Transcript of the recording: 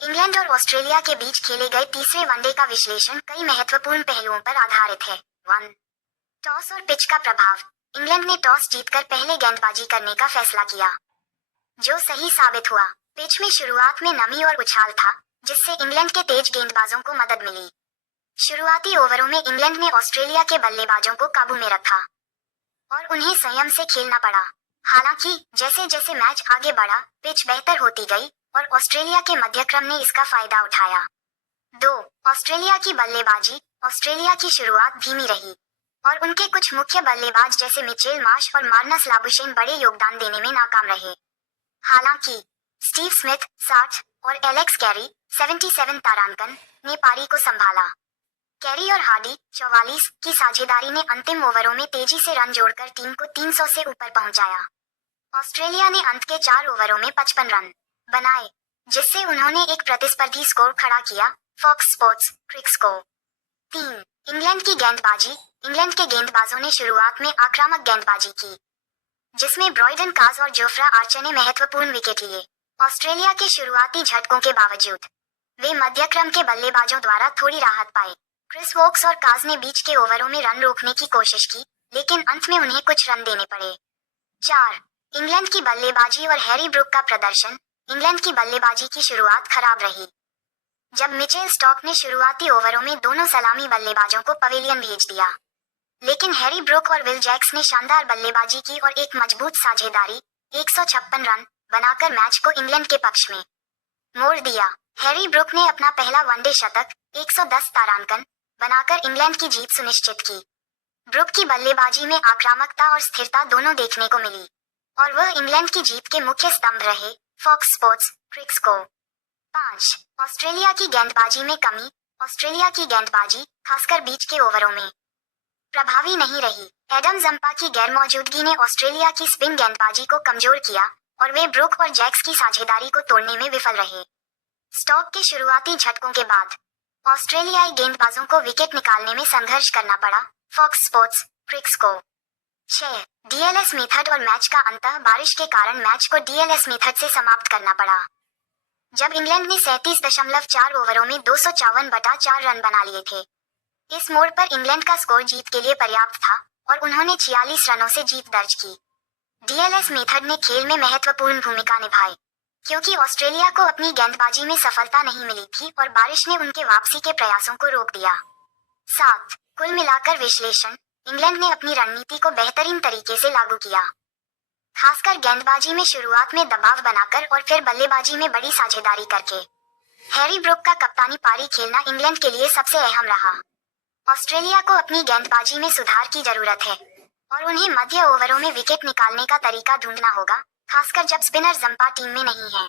England और Australia के बीच खेले गए तीसरे वनडे का विश्लेषण कई महत्वपूर्ण पहलुओं पर आधारित है। 1. टॉस और पिच का प्रभाव। इंग्लैंड ने टॉस जीतकर पहले गेंदबाजी करने का फैसला किया, जो सही साबित हुआ। पिच में शुरुआत में नमी और उछाल था, जिससे इंग्लैंड के तेज गेंदबाजों को मदद मिली। शुरुआती ओवरों में इंग्लैंड ने ऑस्ट्रेलिया के बल्लेबाजों को काबू में रखा और उन्हें संयम से खेलना पड़ा। हालांकि जैसे जैसे मैच आगे बढ़ा, पिच बेहतर होती गई और ऑस्ट्रेलिया के मध्यक्रम ने इसका फायदा उठाया। 2. ऑस्ट्रेलिया की बल्लेबाजी। ऑस्ट्रेलिया की शुरुआत धीमी रही और उनके कुछ मुख्य बल्लेबाज जैसे मिचेल मार्श और मार्नस लाबुशेन बड़े योगदान देने में नाकाम रहे। हालांकि स्टीव स्मिथ 60 और एलेक्स कैरी 77 तारांकन ने पारी को संभाला। कैरी और हार्डी 44 की साझेदारी ने अंतिम ओवरों में तेजी से रन जोड़कर टीम को 300 से ऊपर पहुंचाया। ऑस्ट्रेलिया ने अंत के 4 ओवरों में 55 रन बनाए, जिससे उन्होंने एक प्रतिस्पर्धी स्कोर खड़ा किया। फॉक्स स्पोर्ट्स क्रिक्स को। 3. इंग्लैंड की गेंदबाजी। इंग्लैंड के गेंदबाजों ने शुरुआत में आक्रामक गेंदबाजी की, जिसमें ब्रॉयडन काज और जोफ्रा आर्चर ने महत्वपूर्ण विकेट लिए। ऑस्ट्रेलिया के शुरुआती झटकों के बावजूद वे मध्यक्रम के बल्लेबाजों द्वारा थोड़ी राहत पाए। क्रिस वोक्स और काज ने बीच के ओवरों में रन रोकने की कोशिश की, लेकिन अंत में उन्हें कुछ रन देने पड़े। 4. इंग्लैंड की बल्लेबाजी और हैरी ब्रुक का प्रदर्शन। इंग्लैंड की बल्लेबाजी की शुरुआत खराब रही, जब मिचेल स्टॉक ने शुरुआती ओवरों में दोनों सलामी बल्लेबाजों को पवेलियन भेज दिया। लेकिन हैरी ब्रुक और विल जैक्स ने शानदार बल्लेबाजी की और एक मजबूत साझेदारी 156 रन बनाकर मैच को इंग्लैंड के पक्ष में मोड़ दिया। हैरी ब्रुक ने अपना पहला वनडे शतक 110 तारांकन बनाकर इंग्लैंड की जीत सुनिश्चित की। ब्रुक की बल्लेबाजी में आक्रामकता और स्थिरता दोनों देखने को मिली और वह इंग्लैंड की जीत के मुख्य स्तंभ रहे। फॉक्स स्पोर्ट्स क्रिक्स को। 5. ऑस्ट्रेलिया की गेंदबाजी में कमी। ऑस्ट्रेलिया की गेंदबाजी, खासकर बीच के ओवरों में, प्रभावी नहीं रही। एडम जंपा की गैरमौजूदगी ने ऑस्ट्रेलिया की स्पिन गेंदबाजी को कमजोर किया और वे ब्रुक और जैक्स की साझेदारी को तोड़ने में विफल रहे। स्टॉक के शुरुआती झटकों के बाद ऑस्ट्रेलियाई गेंदबाजों को विकेट निकालने में संघर्ष करना पड़ा। फॉक्स स्पोर्ट्स क्रिक्स को। 6. डीएलएस मेथड और मैच का अंत। बारिश के कारण मैच को डीएलएस मेथड से समाप्त करना पड़ा, जब इंग्लैंड ने 37.4 ओवरों में 254/4 रन बना लिए थे। इस मोड़ पर इंग्लैंड का स्कोर जीत के लिए पर्याप्त था और उन्होंने 46 रनों से जीत दर्ज की। डीएलएस मेथड ने खेल में महत्वपूर्ण भूमिका निभाई, क्योंकि ऑस्ट्रेलिया को अपनी गेंदबाजी में सफलता नहीं मिली थी और बारिश ने उनके वापसी के प्रयासों को रोक दिया। 7. कुल मिलाकर विश्लेषण। इंग्लैंड ने अपनी रणनीति को बेहतरीन तरीके से लागू किया, खासकर गेंदबाजी में शुरुआत में दबाव बनाकर और फिर बल्लेबाजी में बड़ी साझेदारी करके। हैरी ब्रुक का कप्तानी पारी खेलना इंग्लैंड के लिए सबसे अहम रहा। ऑस्ट्रेलिया को अपनी गेंदबाजी में सुधार की जरूरत है और उन्हें मध्य ओवरों में विकेट निकालने का तरीका ढूंढना होगा, खासकर जब स्पिनर जंपा टीम में नहीं है।